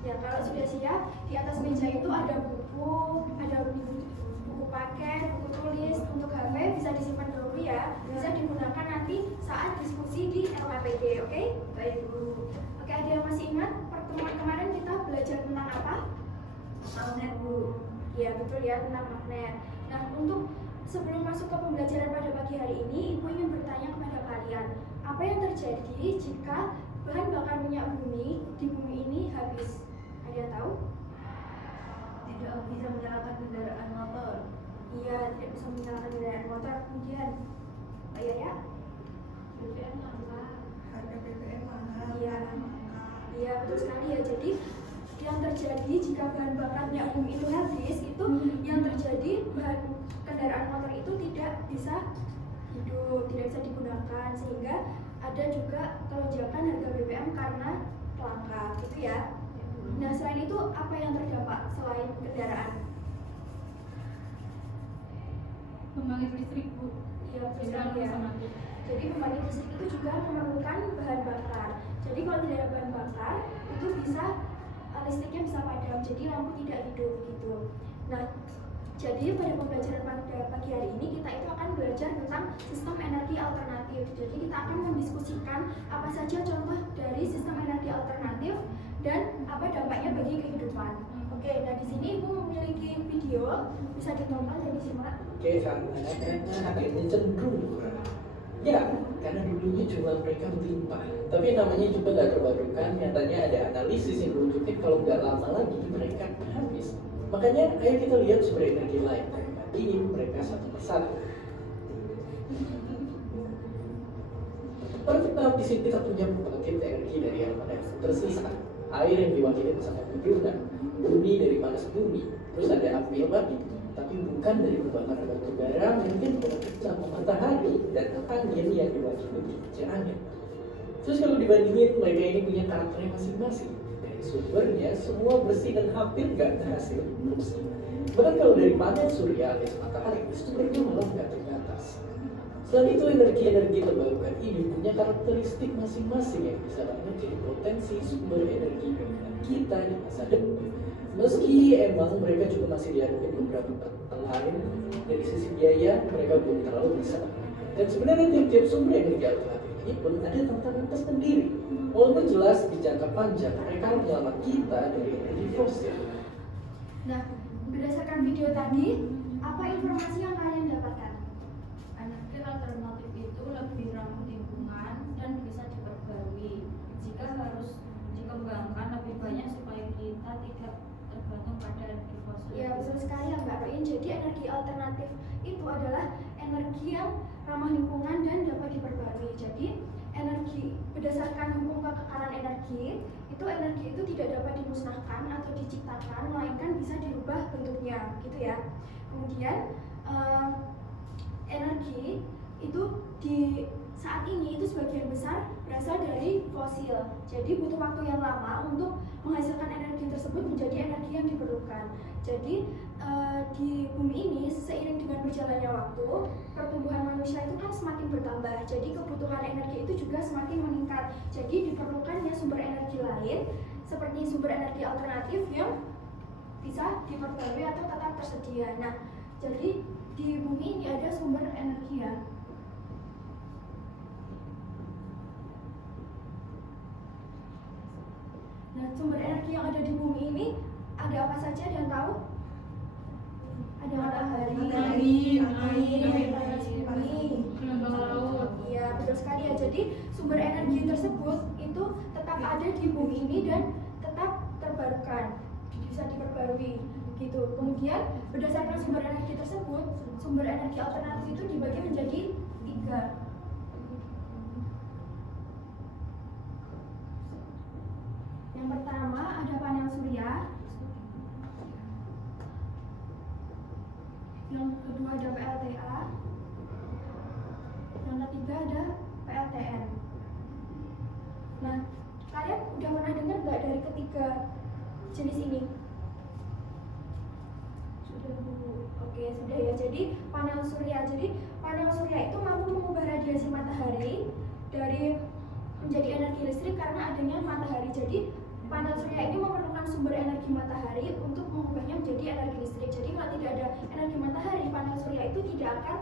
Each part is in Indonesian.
Ya, kalau sudah siap, di atas meja itu ada buku, ada buku paket, buku tulis, untuk HP bisa disimpan dulu ya. Bisa digunakan nanti saat diskusi di LKPD, oke? Baik, Bu. Oke, ada yang masih ingat pertemuan kemarin kita belajar tentang apa? Magnet, Bu. Ya, betul ya, tentang magnet. Nah, untuk sebelum masuk ke pembelajaran pada pagi hari ini, Ibu ingin bertanya kepada kalian, apa yang terjadi jika bahan bakar minyak bumi di bumi ini habis? Ada yang tahu? Tidak bisa menyalakan kendaraan motor. Iya, tidak bisa menyalakan kendaraan motor. Kemudian, oh iya ya? BBM mahal. Harga BBM mahal. Iya, iya betul sekali ya. Jadi yang terjadi jika bahan bakar minyak bumi itu habis, itu yang terjadi bahan kendaraan motor itu tidak bisa hidup, tidak bisa digunakan, sehingga ada juga lonjakan harga BBM karena langka, gitu ya. Nah, selain itu apa yang terdampak selain kendaraan? Pembangkit listrik, Bu. Iya, betul sekali ya. Jadi pembangkit listrik itu juga memerlukan bahan bakar. Jadi kalau tidak ada bahan bakar, itu bisa listriknya bisa padam, jadi lampu tidak hidup gitu. Nah, jadi pada pembelajaran pada pagi hari ini kita itu akan belajar tentang sistem energi alternatif. Jadi kita akan mendiskusikan apa saja contoh dari sistem energi alternatif dan apa dampaknya bagi kehidupan. Oke, nah di sini Ibu memiliki video, bisa ditonton dan disimak. Oke, karena akhirnya cenderung kurang. Ya, karena dulunya cuma mereka berlimpah. Tapi namanya juga nggak terbarukan. Nyatanya ada analisis yang menunjukkan kalau nggak lama lagi mereka habis. Makanya ayo kita lihat sumber energi lain. Ini mereka satu persatu. Pertama di sini kita punya pembangkit energi dari yang mana tersisa. Air yang diwakili bersama biduna, bumi dari panas bumi, terus ada api abadi. Tapi bukan dari pembakaran batu bara, mungkin dari cahaya matahari dan angin yang diwakili kincir angin. Terus kalau dibandingin, mereka ini punya karakternya masing-masing. Dari sumbernya, semua bersih dan hampir nggak terhasil erupsi. Bahkan kalau dari panel surya alias matahari, sumbernya malah nggak terbatas. Selain itu, energi-energi terbarukan ini punya karakteristik masing-masing yang bisa banget jadi potensi sumber energi dominan kita di masa depan. Meski emang mereka juga masih dihadapi beberapa tantangan lain, dari sisi biaya mereka belum terlalu bisa. Dan sebenarnya tiap-tiap sumber energi alternatif ini pun ada tantangan tersendiri. Walaupun jelas di jangka panjang mereka menyelamat kita dari energi fosil. Nah, berdasarkan video tadi, apa informasi yang kalian dapatkan? Energi alternatif itu lebih ramah lingkungan dan bisa diperbarui. Jika harus dikembangkan lebih banyak supaya kita tidak tergantung pada energi fosil. Ya, betul sekali ya Mbak Roin. Jadi energi alternatif itu adalah energi yang ramah lingkungan dan dapat diperbarui. Jadi energi berdasarkan hukum kekekalan energi itu tidak dapat dimusnahkan atau diciptakan, melainkan bisa dirubah bentuknya, gitu ya. Kemudian energi itu di saat ini itu sebagian besar berasal dari fosil. Jadi butuh waktu yang lama untuk menghasilkan energi tersebut menjadi energi yang diperlukan. Jadi di bumi ini seiring dengan berjalannya waktu, pertumbuhan manusia itu kan semakin bertambah. Jadi kebutuhan energi itu juga semakin meningkat. Jadi diperlukannya sumber energi lain seperti sumber energi alternatif yang bisa diperbarui atau tetap tersedia. Nah, jadi di bumi ini ada sumber energi ya. Nah, sumber energi yang ada di bumi ini ada apa saja? Ada yang tahu? Ada matahari, angin, bumi, Gelombang laut. iya betul sekali ya. Jadi sumber energi tersebut itu tetap ada di bumi ini dan tetap terbarukan, bisa diperbarui gitu. Kemudian berdasarkan sumber energi tersebut, sumber energi alternatif itu dibagi menjadi 3. Yang pertama ada panel surya, yang kedua ada PLTA, yang ketiga ada PLTN. Nah, kalian udah pernah dengar nggak dari ketiga jenis ini? Sudah Bu. Oke, sudah ya. Jadi panel surya itu mampu mengubah radiasi matahari dari menjadi energi listrik karena adanya matahari. Jadi panel surya ini memerlukan sumber energi matahari untuk mengubahnya menjadi energi listrik. Jadi kalau tidak ada energi matahari, panel surya itu tidak akan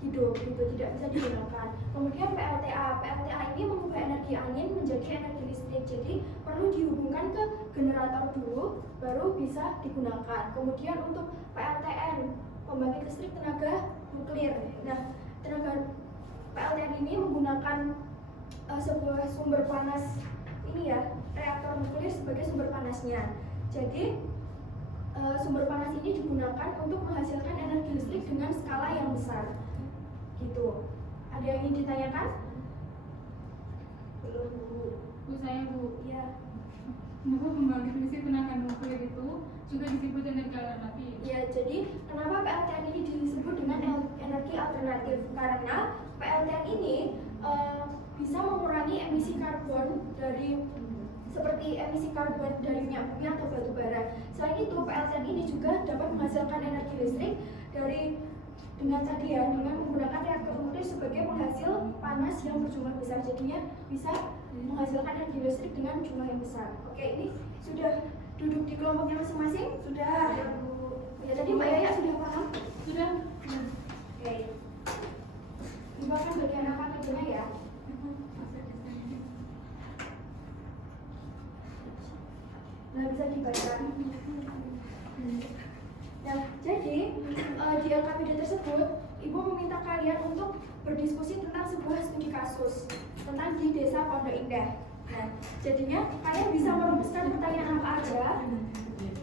hidup, gitu, tidak bisa digunakan. Kemudian PLTA ini mengubah energi angin menjadi energi listrik. Jadi perlu dihubungkan ke generator dulu, baru bisa digunakan. Kemudian untuk PLTN, pembangkit listrik tenaga nuklir. Nah, tenaga PLTN ini menggunakan sebuah sumber panas ini ya, reaktor nuklir sebagai sumber panasnya. Jadi sumber panas ini digunakan untuk menghasilkan energi listrik dengan skala yang besar. Gitu. Ada yang ingin ditanyakan? Belum, Bu. Bu, saya Bu. Iya. Kenapa pembangkit listrik tenaga nuklir itu juga disebut energi alternatif? Ya, jadi kenapa PLTN ini disebut dengan energi alternatif? Karena PLTN ini bisa mengurangi emisi karbon dari seperti emisi karbon dari minyak bumi atau batu bara. Selain itu, PLTN ini juga dapat menghasilkan energi listrik dengan menggunakan reaktor nuklir sebagai penghasil panas yang berjumlah besar. Jadinya bisa menghasilkan energi listrik dengan jumlah yang besar. Oke, ini sudah duduk di kelompoknya masing-masing? Sudah. Ya, Bu. Ya, tadi Mbak Yaya sudah paham? Sudah. Oke. Ibu akan bagian apa kerjanya ya? Nah, bisa dibaca. Nah, jadi di LKPD tersebut, Ibu meminta kalian untuk berdiskusi tentang sebuah studi kasus tentang di Desa Pondok Indah. Nah, jadinya kalian bisa merumuskan pertanyaan apa aja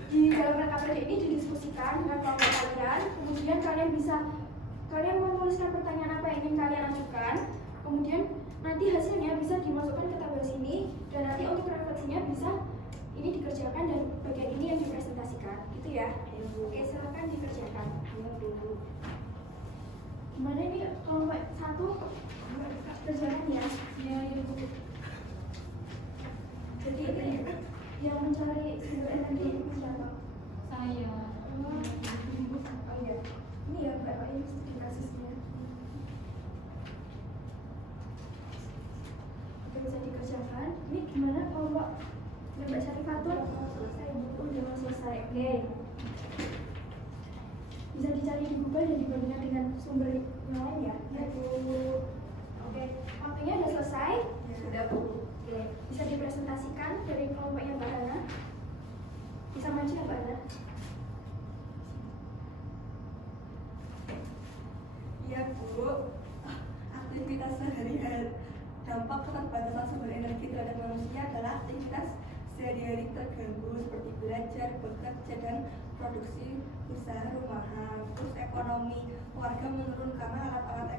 di dalam LKPD ini didiskusikan dengan kelompok kalian. Kemudian kalian menuliskan pertanyaan apa yang ingin kalian ajukan. Kemudian nanti hasilnya bisa dimasukkan ke tabel sini dan nanti untuk refleksinya bisa ini dikerjakan dan bagian ini yang dipresentasikan, gitu ya. Oke, silakan dikerjakan. Gimana ini kelompok 1 kerjakan ya? Ya, Bu. Jadi ini yang mencari sumber energi itu siapa? Saya. Oh iya, ini ya Mbak, ini studi kasusnya. Oke, bisa dikerjakan. Ini gimana kelompok Mbak Syarifatun? Selesai, Bu. Udah selesai. Oke. Bisa dicari di Google dan dibandingkan dengan sumber yang lain ya? Ya, Bu. Oke, waktunya udah selesai? Sudah, Bu. Oke, bisa dipresentasikan dari kelompoknya Mbak Hana? Bisa maju ya Mbak Hana? Iya, Bu. Aktivitas sehari-hari, dampak keterbatasan sumber energi terhadap manusia adalah aktivitas sehari-hari terganggu seperti belajar, bekerja, dan produksi usaha rumahan. Terus ekonomi warga menurun karena alat-alat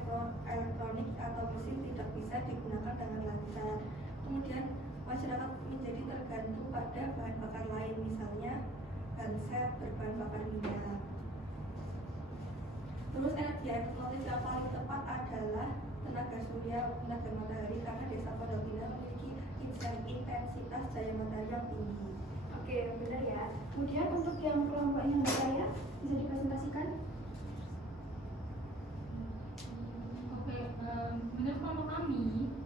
elektronik atau mesin tidak bisa digunakan dengan lancar. Kemudian masyarakat menjadi tergantung pada bahan bakar lain, misalnya genset berbahan bakar minyak. Terus energi alternatif yang paling tepat adalah tenaga surya, tenaga matahari, karena Desa Pondok Indah memiliki intensitas cahaya matahari yang tinggi. Oke, benar ya. Kemudian untuk yang kelompoknya Mbak Raya bisa dipresentasikan? Oke, menurut kelompok kami,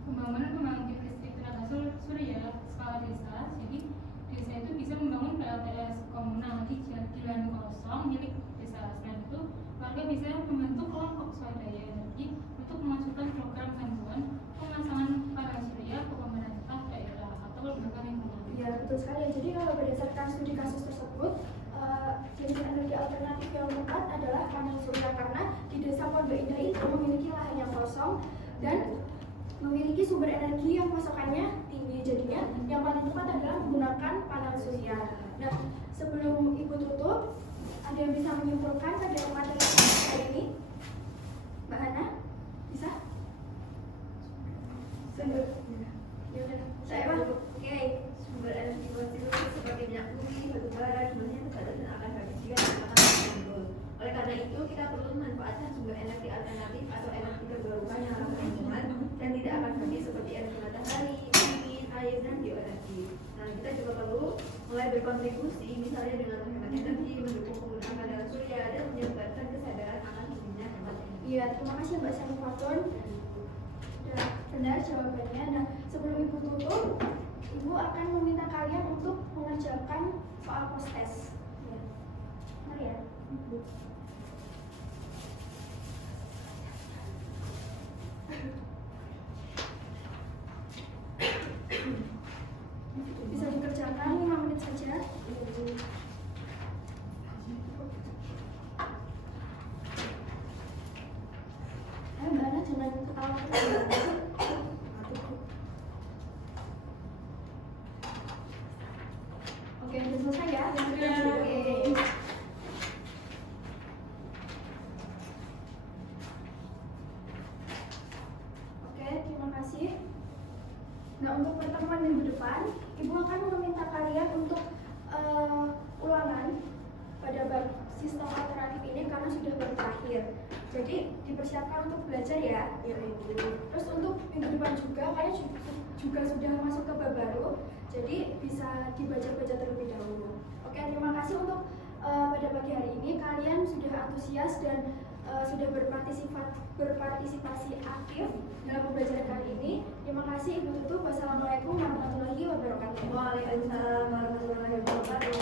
pembangunan pembangkit listrik tenaga surya skala desa, jadi desa itu bisa membangun PLTS komunal di lahan kosong milik desa. Selain itu, warga bisa membentuk kelompok swadaya energi untuk memasukkan program bantuan pemasangan panel surya ke pemerintah daerah atau lembaga lingkungan. Ya, betul sekali. Jadi kalau berdasarkan studi kasus tersebut, jenis energi alternatif yang tepat adalah panel surya karena di Desa Pondok Indah itu memiliki lahan yang kosong dan memiliki sumber energi yang pasokannya tinggi. Jadinya yang paling tepat adalah menggunakan panel surya. Nah, sebelum Ibu tutup, ada yang bisa menyimpulkan pada materi hari ini? Mbak Hana, bisa? Sumber. Ya udah, saya Pak. Oke. Sumber energi fosil seperti minyak bumi, batu bara, jumlahnya terbatas dan akan habis jika akan terkumpul. Oleh karena itu, kita perlu memanfaatkan sumber energi alternatif atau energi terbarukan yang ramah lingkungan dan tidak akan habis seperti energi matahari, angin, air, dan bioenergi. Nah, kita juga perlu mulai berkontribusi, misalnya dengan menghemat energi, mendukung penggunaan panel surya, dan menyebarkan kesadaran akan pentingnya hemat energi. Iya, terima kasih Mbak Syarifatun. Sudah benar jawabannya. Nah, sebelum Ibu tutup, Ibu akan meminta kalian untuk mengerjakan soal post test. Ya. Mari ya. Bisa dikerjakan 5 menit saja. Ayo Mbak Ana, jangan ketawa-ketawa. Oke, udah selesai ya? Oke. Oke, terima kasih. Nah, untuk pertemuan minggu depan, Ibu akan meminta kalian untuk ulangan pada bab sistem alternatif ini karena sudah baru terakhir. Jadi dipersiapkan untuk belajar ya. Terus untuk minggu depan juga kalian juga sudah masuk ke bab baru, jadi bisa dibaca-baca terlebih dahulu. Oke, terima kasih untuk pada pagi hari ini kalian sudah antusias dan sudah berpartisipasi aktif dalam pembelajaran kali ini. Terima kasih Ibu Tutu. Wassalamualaikum warahmatullahi wabarakatuh. Waalaikumsalam warahmatullahi wabarakatuh.